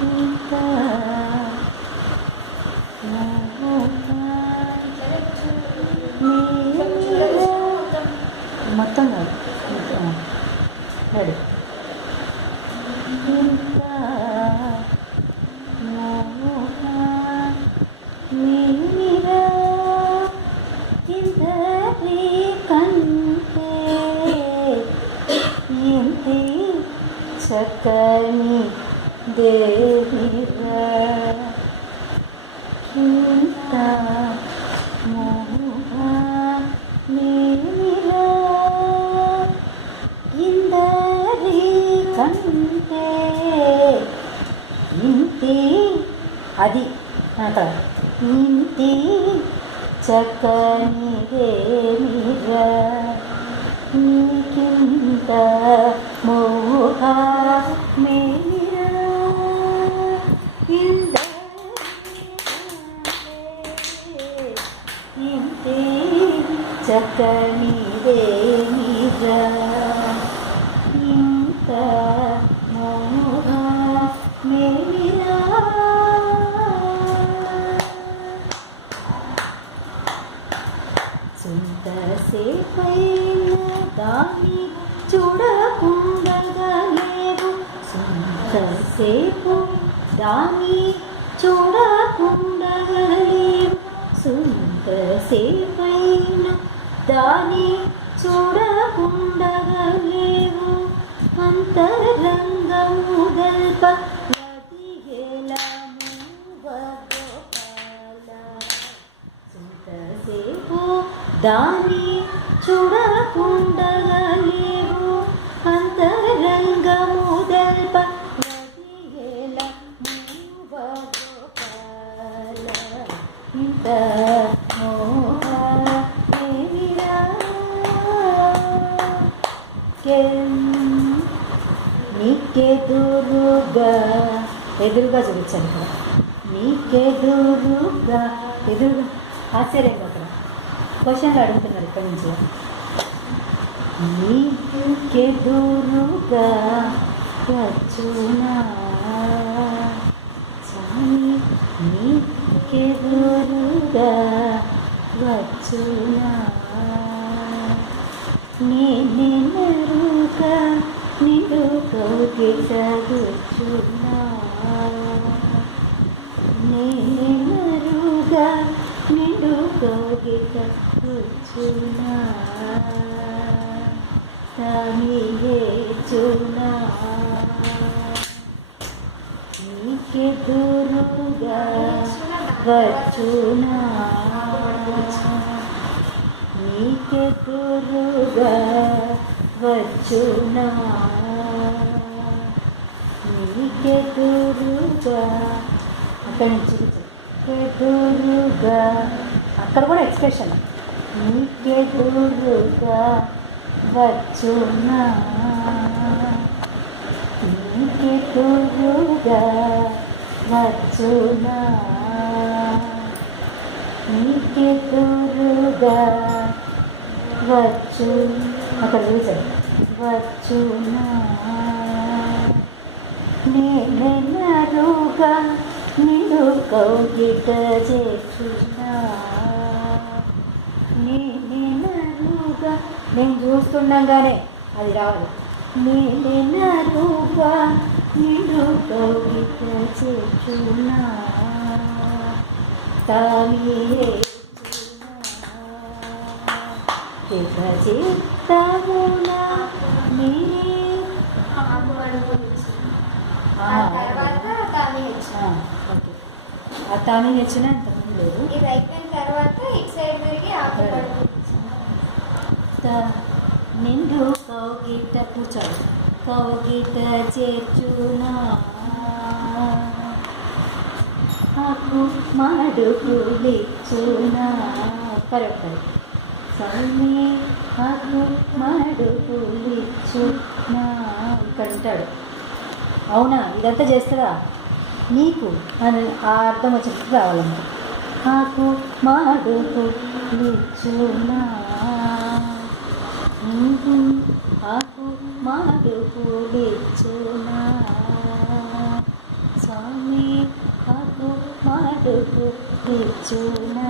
ఇంకా మొత్తం కాదు రెడీ ఇంకా మీరా ఇందరి కంటే ఇంటి చక్కని దేవిరా ఇంత మోహా మీరా ఇందరి కంటే ఇంటి అది అక్కడ ఇంటి చక్కని దేవిరా నీకింత మోహ మేరా ఇంటి చక్కని దేవిరా ఇంత మోహ మేరా సుందరసేపైన దాన్ని చూడకుండగలేవు సుందరసేపు దాన్ని చూడకుండగలేవు సుందరసేపైన దాన్ని చూడకుండగలేవు అంతరంగము దల్ప దాని చూడకుండగలేవు అంతరంగము దల్ప నదియేల మూవగోపాల ఇంత మోహ మేరా నీకెదురుగా ఎదురుగా చూపించాను ఇక్కడ నీకెదురుగా ఎదురుగా ఆశ్చర్యంగా అక్కడ క్వశ్చన్లు అడుగుతున్నారు ఇక్కడ నుంచి నీకెదురుగా వచ్చునా స్వామి నీకెదురుగా వచ్చునా నేనెరుగా నిన్ను కౌగిటగుచునా నేనెరుగా నిన్ను కౌగిటగుచునా తమియేచునా నీకెదురుగా వచ్చునా నీకెదురుగా వచ్చునా నీకెదురుగా అక్కడి నుంచి ఎదురుగా అక్కడ కూడా ఎక్స్ప్రెషన్ నీకెదురుగా వచ్చునా నీకెదురుగా వచ్చునా నీకెదురుగా వచ్చు అక్కడ చూసాడు వచ్చునా నేనెన్నరుగా నిన్ను కౌగిట చేస్తున్నా నేనెన్నరుగా నేను చూస్తుండగానే అది రావాలి నేనెన్నరుగా నిన్ను కౌగిట చేస్తున్నా చిత్తమునా నీ ఓకే ఆ తాను నచ్చిన ఇంతకుముందు లేదు ఇది అయిపోయిన తర్వాత ఇటు సైడ్ తిరిగి నిండు కౌగిట కూర్చోడు కౌగిట చేర్చునా నాకు మడుపులిచ్చునా కరెక్ట్ స్వామి నాకు మడుపులిచ్చునా ఇక్కడ ఉంటాడు అవునా ఇదంతా చేస్తుందా నీకు అని ఆ అర్థం వచ్చేసి రావాలన్నమాట నాకు మడుపులిచ్చునా నాకు మడుపులిచ్చునా స్వామి ఇచ్చునా